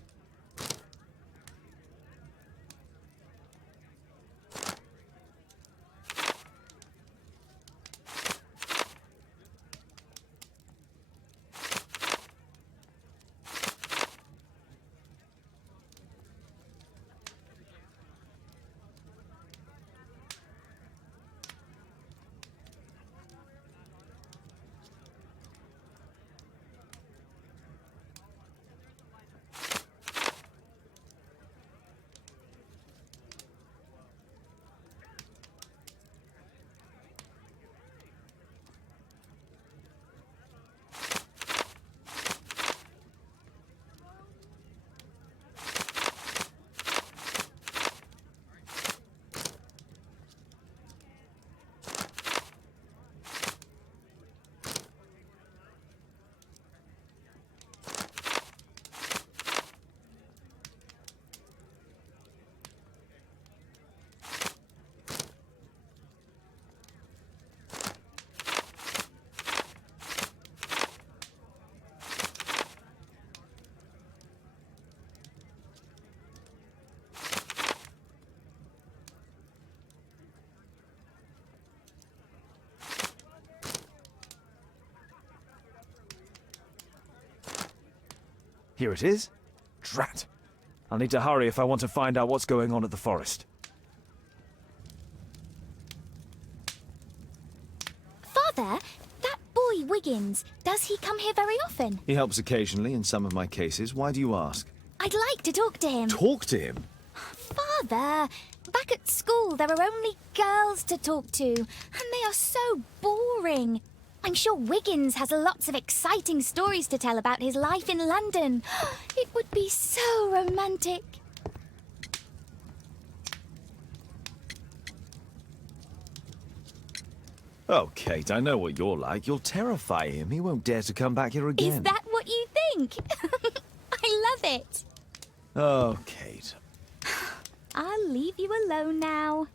Here it is. Drat. I'll need to hurry if I want to find out what's going on at the forest. Father, that boy Wiggins, does he come here very often? He helps occasionally in some of my cases. Why do you ask? I'd like to talk to him. Talk to him? Father, back at school there are only girls to talk to, and they are so boring. I'm sure Wiggins has lots of exciting stories to tell about his life in London. It would be so romantic. Oh, Kate, I know what you're like. You'll terrify him. He won't dare to come back here again. Is that what you think? I love it. Oh, Kate. I'll leave you alone now.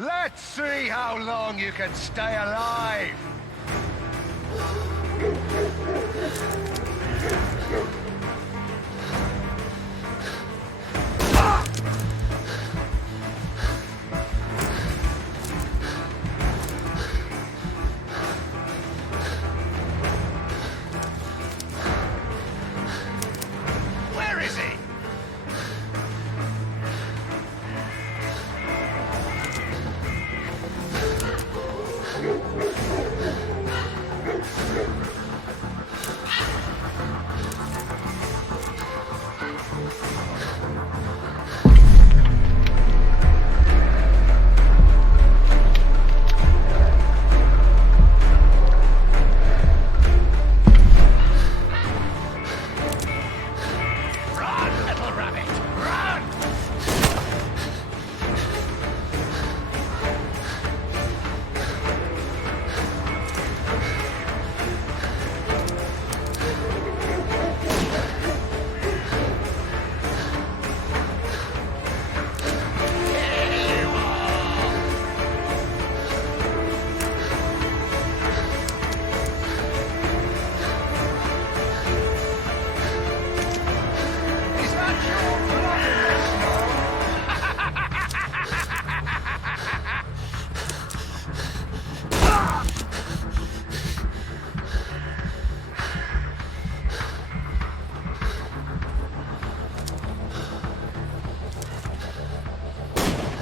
Let's see how long you can stay alive! Where is he?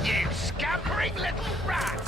You scampering little rat!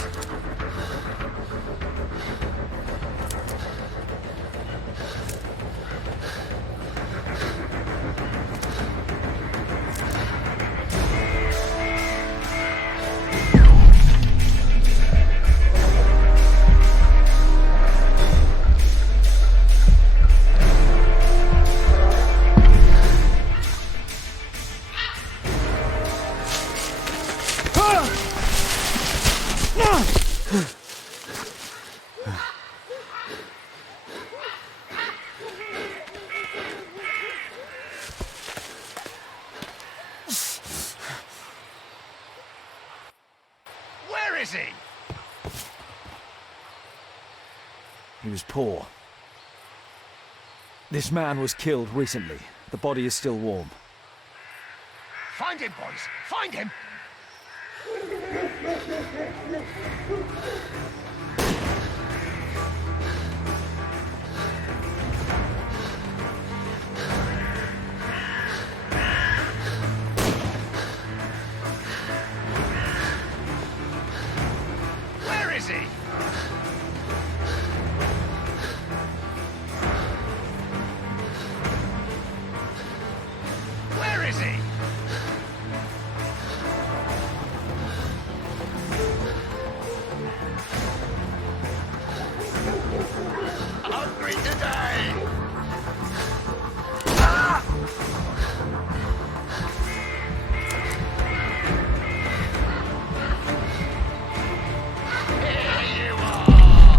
Where is he? He was poor. This man was killed recently. The body is still warm. Find him, boys! Find him! Where is he? Where is he? Hungry today! Ah! Here you are!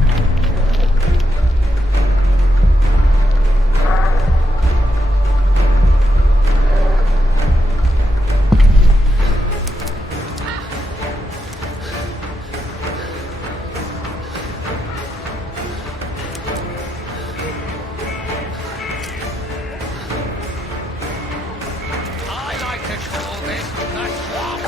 I like to call this the swamp.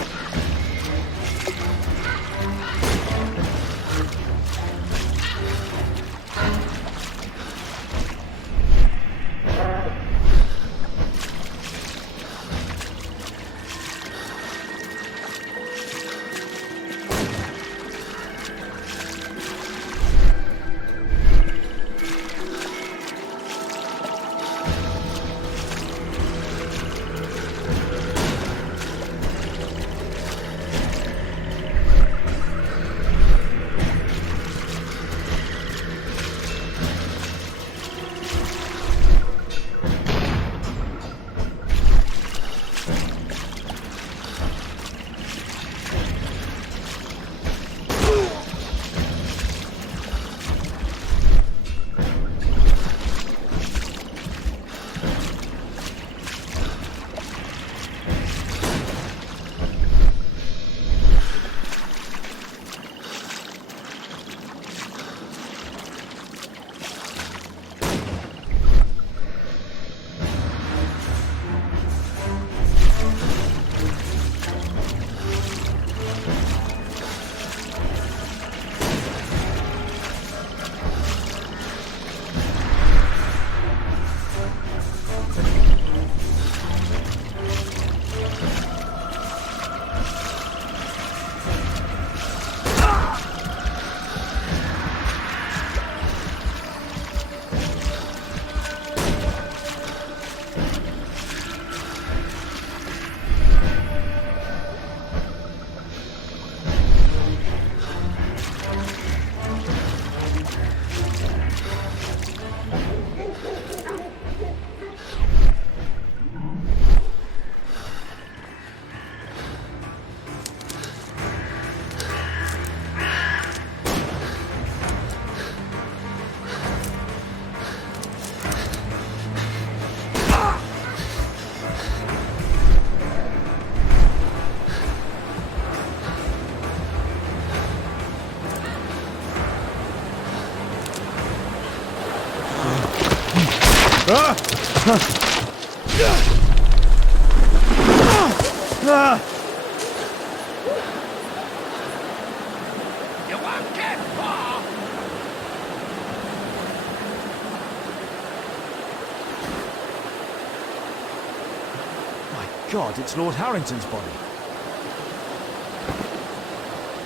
You won't get far! My God, it's Lord Harrington's body.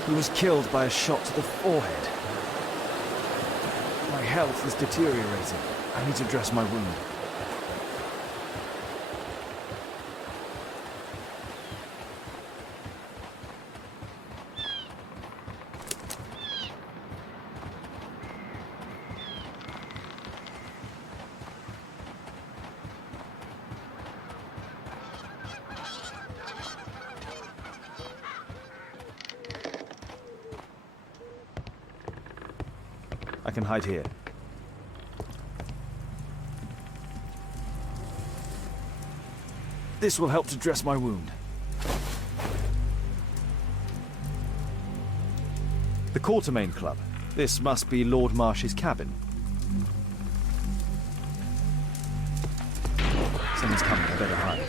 He was killed by a shot to the forehead. My health is deteriorating. I need to dress my wound. I can hide here. This will help to dress my wound. The Quartermain Club. This must be Lord Marsh's cabin. Someone's coming, I better hide.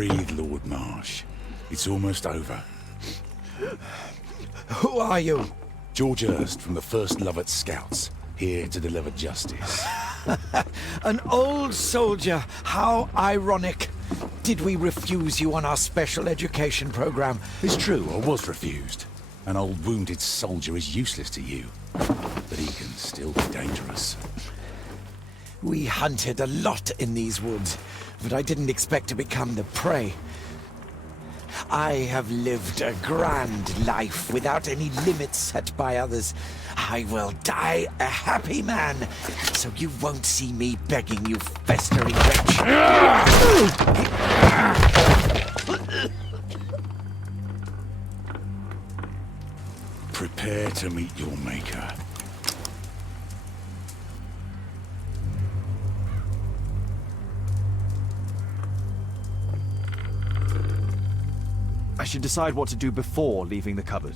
Breathe, Lord Marsh. It's almost over. Who are you? George Hurst from the 1st Lovett Scouts, here to deliver justice. An old soldier. How ironic. Did we refuse you on our special education program? It's true, I was refused. An old wounded soldier is useless to you, but he can still be dangerous. We hunted a lot in these woods, but I didn't expect to become the prey. I have lived a grand life without any limits set by others. I will die a happy man, so you won't see me begging you, festering wretch. Prepare to meet your maker. I should decide what to do before leaving the cupboard.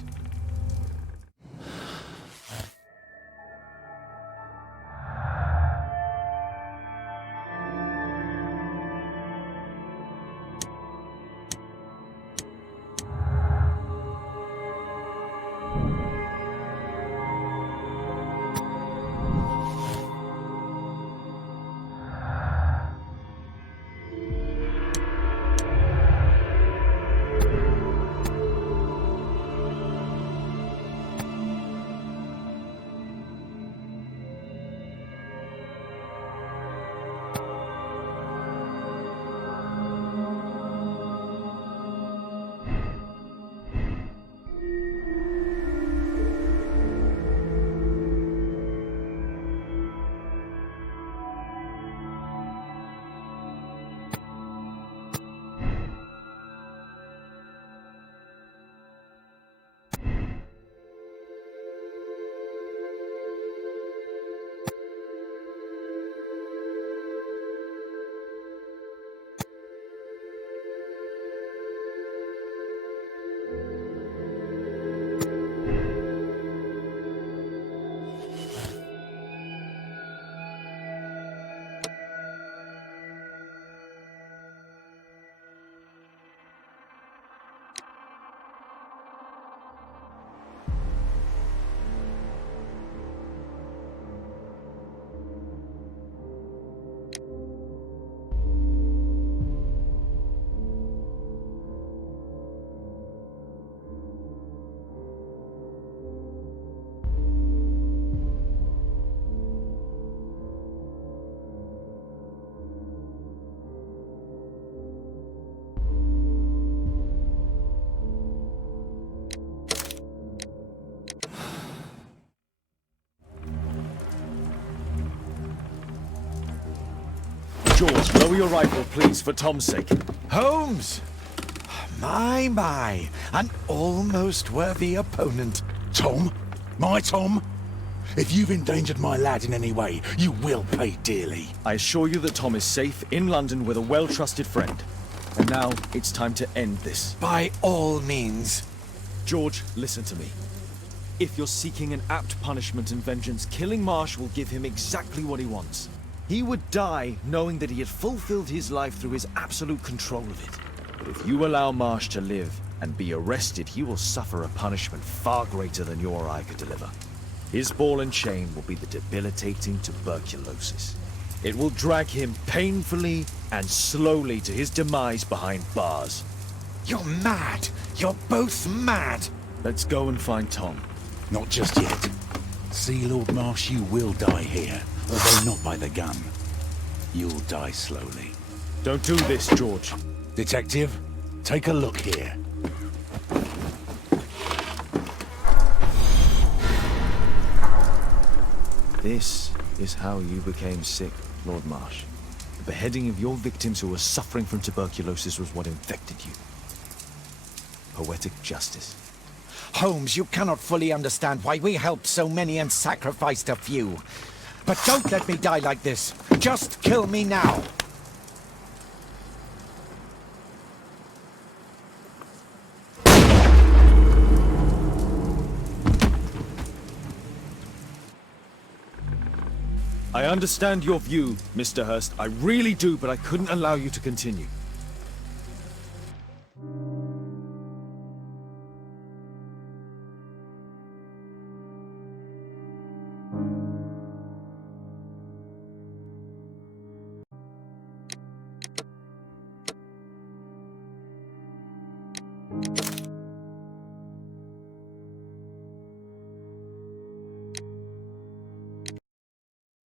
George, lower your rifle, please, for Tom's sake. Holmes! My, an almost worthy opponent. Tom? My Tom? If you've endangered my lad in any way, you will pay dearly. I assure you that Tom is safe in London with a well-trusted friend. And now, it's time to end this. By all means. George, listen to me. If you're seeking an apt punishment and vengeance, killing Marsh will give him exactly what he wants. He would die knowing that he had fulfilled his life through his absolute control of it. But if you allow Marsh to live and be arrested, he will suffer a punishment far greater than you or I could deliver. His ball and chain will be the debilitating tuberculosis. It will drag him painfully and slowly to his demise behind bars. You're mad! You're both mad! Let's go and find Tom. Not just yet. See, Lord Marsh, you will die here, although not by the gun. You'll die slowly. Don't do this, George. Detective, take a look here. This is how you became sick, Lord Marsh. The beheading of your victims who were suffering from tuberculosis was what infected you. Poetic justice. Holmes, you cannot fully understand why we helped so many and sacrificed a few. But don't let me die like this. Just kill me now. I understand your view, Mr. Hurst. I really do, but I couldn't allow you to continue.